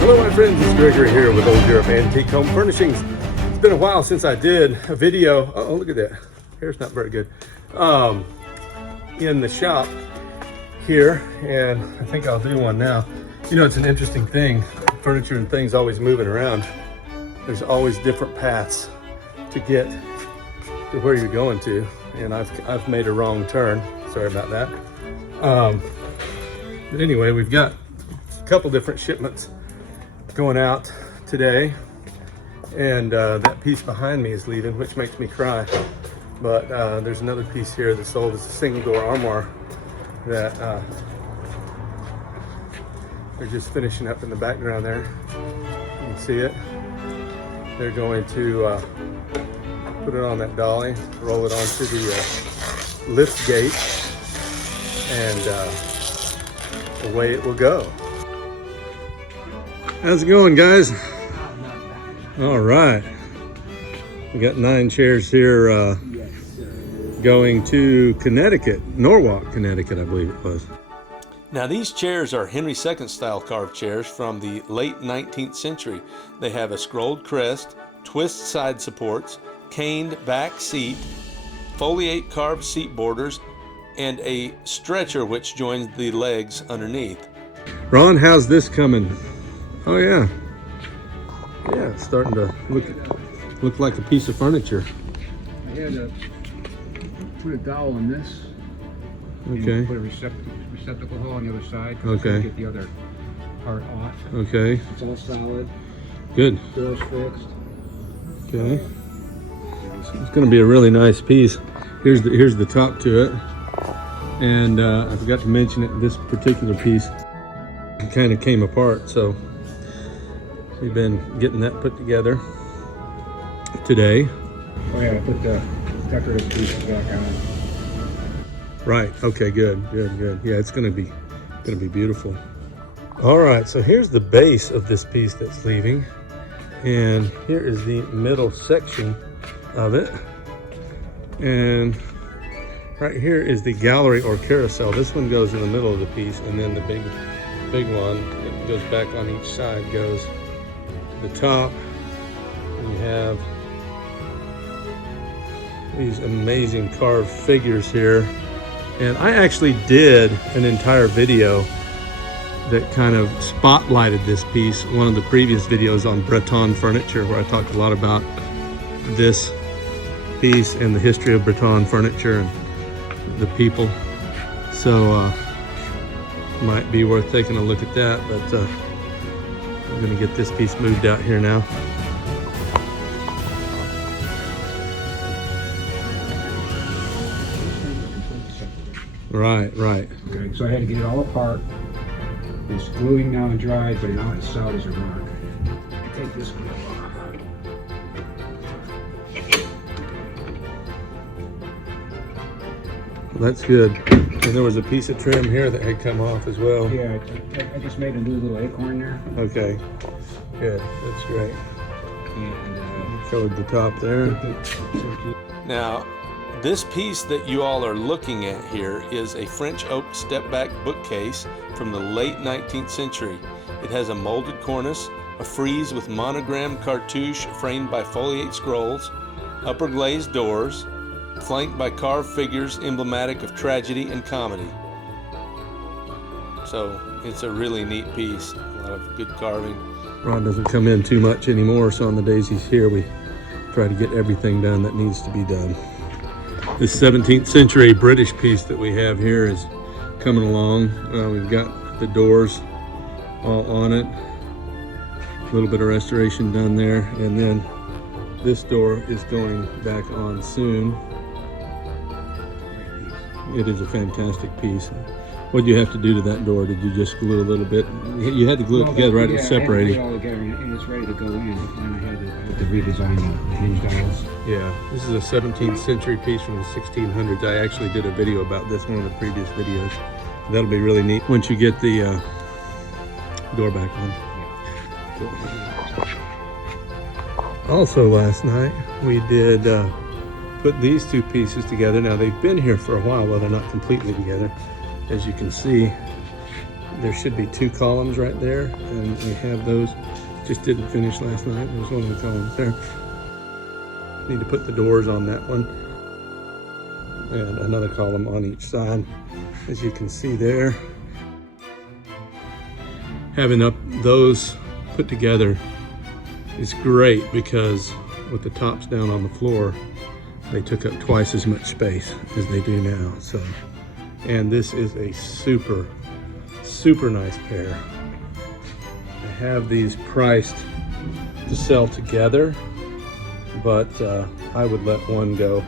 Hello my friends, it's Gregory here with Old Europe Antique Home Furnishings. It's been a while since I did a video. Oh, look at that. Hair's not very good. In the shop here, and I think I'll do one now. You know, it's an interesting thing. Furniture and things always moving around. There's always different paths to get to where you're going to, and I've made a wrong turn. Sorry about that. But anyway, we've got a couple different shipments going out today, and that piece behind me is leaving, which makes me cry. But there's another piece here that's sold as a single door armoire that they're just finishing up in the background there. You can see it. They're going to put it on that dolly, roll it onto the lift gate, and away it will go. How's it going, guys? All right. We got 9 chairs here going to Connecticut, Norwalk, Connecticut, I believe it was. Now these chairs are Henry II style carved chairs from the late 19th century. They have a scrolled crest, twist side supports, caned back seat, foliate carved seat borders, and a stretcher which joins the legs underneath. Ron, how's this coming? Oh yeah. Yeah, it's starting to look like a piece of furniture. I had to put a dowel in this. Okay. Put a receptacle hole on the other side. Okay. Get the other part off. Okay. It's all solid. Good. Doors fixed. Okay. It's going to be a really nice piece. Here's the top to it. And I forgot to mention it. This particular piece kind of came apart, so we've been getting that put together today. Oh yeah, I put the decorative pieces back on. Right. Okay. Good. Yeah, it's gonna be beautiful. All right. So here's the base of this piece that's leaving, and here is the middle section of it, and right here is the gallery or carousel. This one goes in the middle of the piece, and then the big one that goes back on each side goes to the top. We have these amazing carved figures here. And I actually did an entire video that kind of spotlighted this piece, one of the previous videos on Breton furniture, where I talked a lot about this piece and the history of Breton furniture and the people. So might be worth taking a look at that, but I'm gonna get this piece moved out here now. Right. Okay, so I had to get it all apart. It's gluing now and dried, but now it's solid as a rock. Take this glue off. Well, that's good. And there was a piece of trim here that had come off as well. Yeah, I just made a new little acorn there. Okay, good. That's great. And covered the top there. Now this piece that you all are looking at here is a French oak step-back bookcase from the late 19th century. It has a molded cornice, a frieze with monogram cartouche framed by foliate scrolls, upper glazed doors, flanked by carved figures emblematic of tragedy and comedy. So it's a really neat piece, a lot of good carving. Ron doesn't come in too much anymore, so on the days he's here we try to get everything done that needs to be done. This 17th century British piece that we have here is coming along. We've got the doors all on it, a little bit of restoration done there, and then this door is going back on soon. It is a fantastic piece. What did you have to do to that door? Did you just glue a little bit? You had to glue it together, right? It was separating. I had to glue it all together, and it's ready to go in. And I had to redesign the hinge dowels. Yeah, this is a 17th century piece from the 1600s. I actually did a video about this, one of the previous videos. That'll be really neat once you get the door back on. Also last night we did put these two pieces together. Now they've been here for a while, well they're not completely together. As you can see, there should be 2 columns right there, and we have those. Just didn't finish last night. There's one of the columns there. Need to put the doors on that one, and another column on each side, as you can see there. Having those put together is great because with the tops down on the floor, they took up twice as much space as they do now. So, and this is a super nice pair. I have these priced to sell together, but I would let one go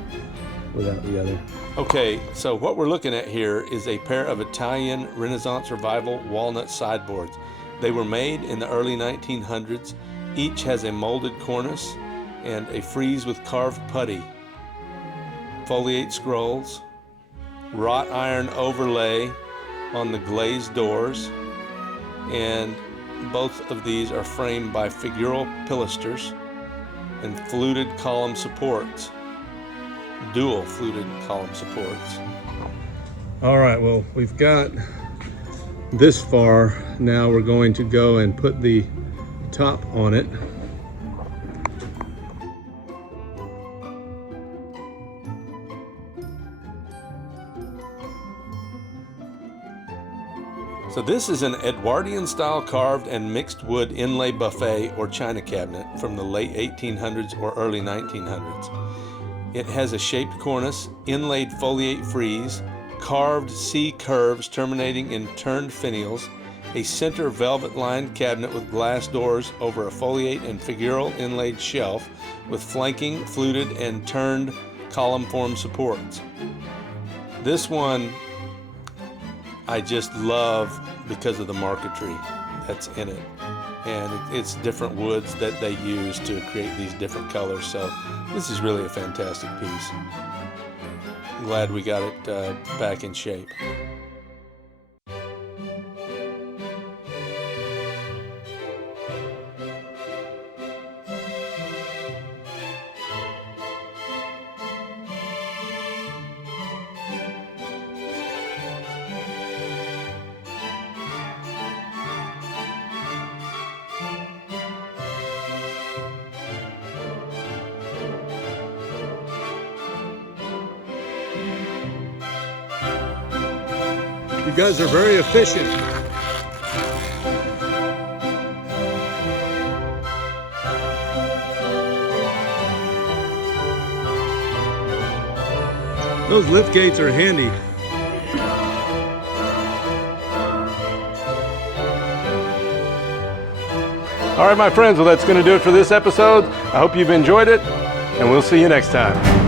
without the other. Okay, so what we're looking at here is a pair of Italian Renaissance Revival walnut sideboards. They were made in the early 1900s. Each has a molded cornice and a frieze with carved putty, foliate scrolls, wrought iron overlay on the glazed doors, and both of these are framed by figural pilasters and fluted column supports, dual fluted column supports. All right, well, we've got this far. Now we're going to go and put the top on it. So this is an Edwardian style carved and mixed wood inlay buffet or china cabinet from the late 1800s or early 1900s. It has a shaped cornice, inlaid foliate frieze, carved C curves terminating in turned finials, a center velvet-lined cabinet with glass doors over a foliate and figural inlaid shelf with flanking, fluted, and turned column-form supports. This one I just love because of the marquetry that's in it, and it's different woods that they use to create these different colors. So this is really a fantastic piece. I'm glad we got it back in shape. You guys are very efficient. Those lift gates are handy. All right, my friends, well, that's going to do it for this episode. I hope you've enjoyed it, and we'll see you next time.